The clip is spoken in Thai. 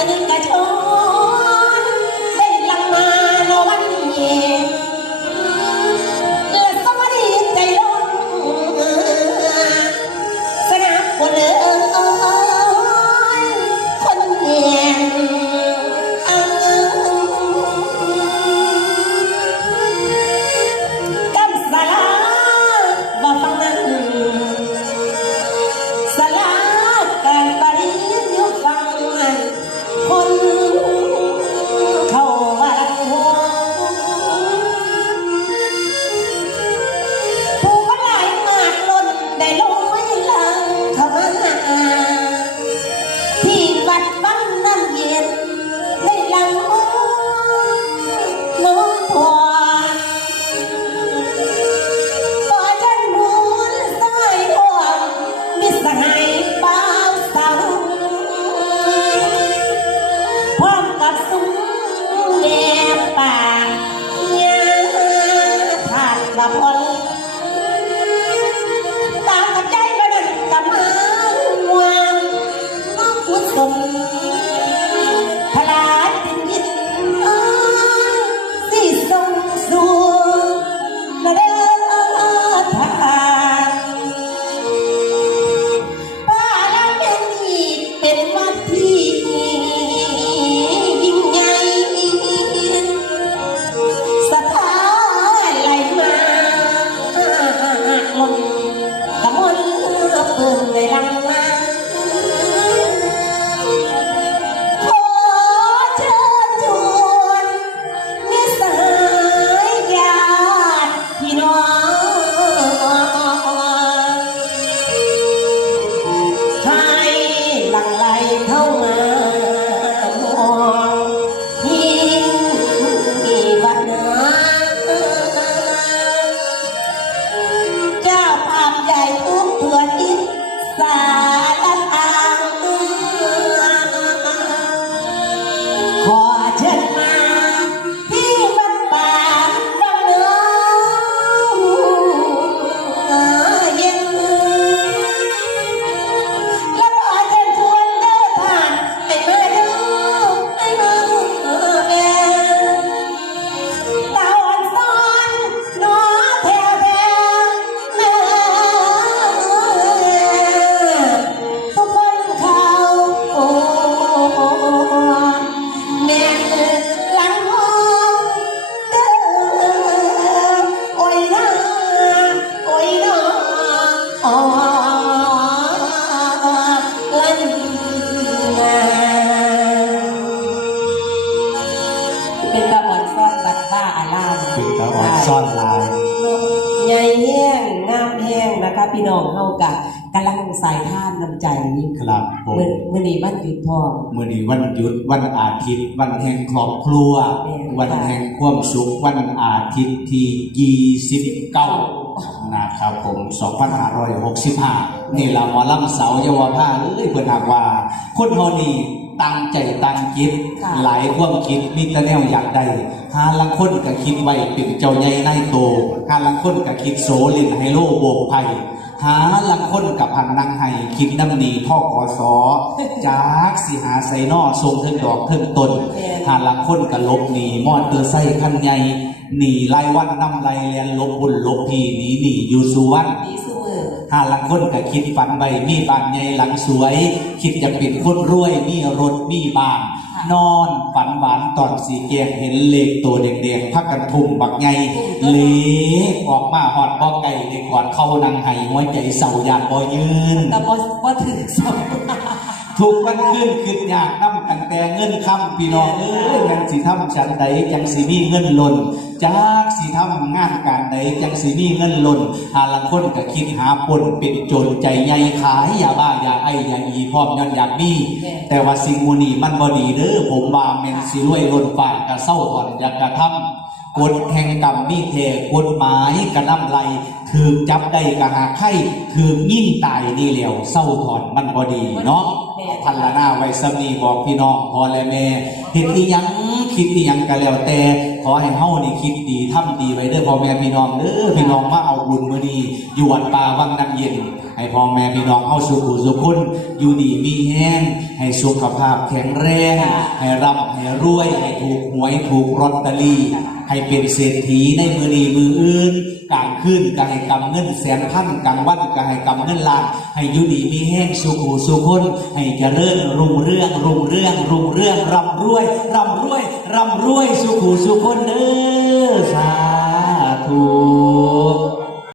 ระ ผ่านละ เป็นตาอ่อนซ่อนบัดบ้าอารามเป็นตาอ่อนซ่อนลายใหญ่แห้งงามแห้งนะคะพี่น้องเฮากะ กำลังสายท่านน้ำใจครับผมมื่อมื่อนี้วันหยุดพ่อมื่อนี้วันหยุดวันอาทิตย์ วันแห่งครอบครัวแม่นวันแห่งความสุขวันอาทิตย์ที่29นะครับผม 2565 นี่เราหมอลำเสาเยาวภาเอ้ยเพิ่นหากว่า คนเฮานี่ตั้งใจตั้งจิตค่ะหลายความคิดมีแต่แนวอยากได้หาลังคนก็คิดไว้เป็นเจ้าใหญ่นายโตหาลังคนก็คิดโสลินไฮโลโบกไผ่ หาลังคนกับพันนังไห้คิดน้ำหนีท่อกอสอจากสิหาไซนอทรงเทิงดอกเทิงตน หาลังคนกับลบหนีมอดเตอร์ไซคันใหญ่หนีไล่วันน้ำไล่เลียนลบบุญลบพีหนีหนีอยู่สุวรรณดีสู้มือหาลังคนก็คิดฝันใบมีบ้านใหญ่หลังสวย คิดจะเป็นคนรวยมีรถมีบ้าน นอนฝันหวานตอนสีแกงเห็นเลขตัวเด็กๆพักกันทุ่มบักใหญ่เลขออกมาหอดบ่ไก่ในกอดเข้านังไห้หัวใจเศร้าอยากบ่ยืนแต่บ่บ่ถึงสอง ทุกวันขึ้นขึ้นอยากนำกันแต่เงินคำพี่น้องเอ้ยยังสิทำฉันใดจังสิมีเงินหล่นจากสิทำงานการใดจังสิมีเงินหล่นหาลังคนก็คิดหาปนเป็นโจรใจใหญ่ขายยาบ้ายาไอยาอีพร้อมย้อนอยากมีแต่ว่าสิ่งมูนีมันบ่ดีเด้อผมว่าแม่นสิรวยล้นฟ้ากะเศร้าถอนอยากกระทำกฎแห่งกรรมมีเทกฎหมายกระนำไลถือจับได้กะหาไข่ถือยิ่งตายนี่แหล้วเศร้าถอนมันบ่ดีเนาะ พันละหน้าไว้สำนีบอกพี่น้องพอและแม่เห็นอีหยังคิดอีหยังก็แล้วแต่ ขอให้เฮานี่คิดดีทำดีไว้เด้อพ่อแม่พี่น้องเด้อพี่น้องมาเอาบุญมื้อนี้อยู่วัดป่าวังน้ำเย็น ให้พ่อแม่พี่น้องเฮาสุขุสุขคนอยู่ดีมีแห้งให้สุขภาพแข็งแรง ให้ร่ำให้รวย ให้ถูกหวยถูกลอตเตอรี่ให้เป็นเศรษฐีในมือนีมืออื่นกลางคืนก็ให้กำเงินแสนพันกลางวันก็ให้กำเงินล้าน ให้อยู่ดีมีแห้งสุขุสุขคนให้เจริญรุ่งเรื่องรุ่งเรื่องรุ่งเรื่องร่ำรวยร่ำรวยร่ำรวยสุขุสุขคนเด้อสาธุ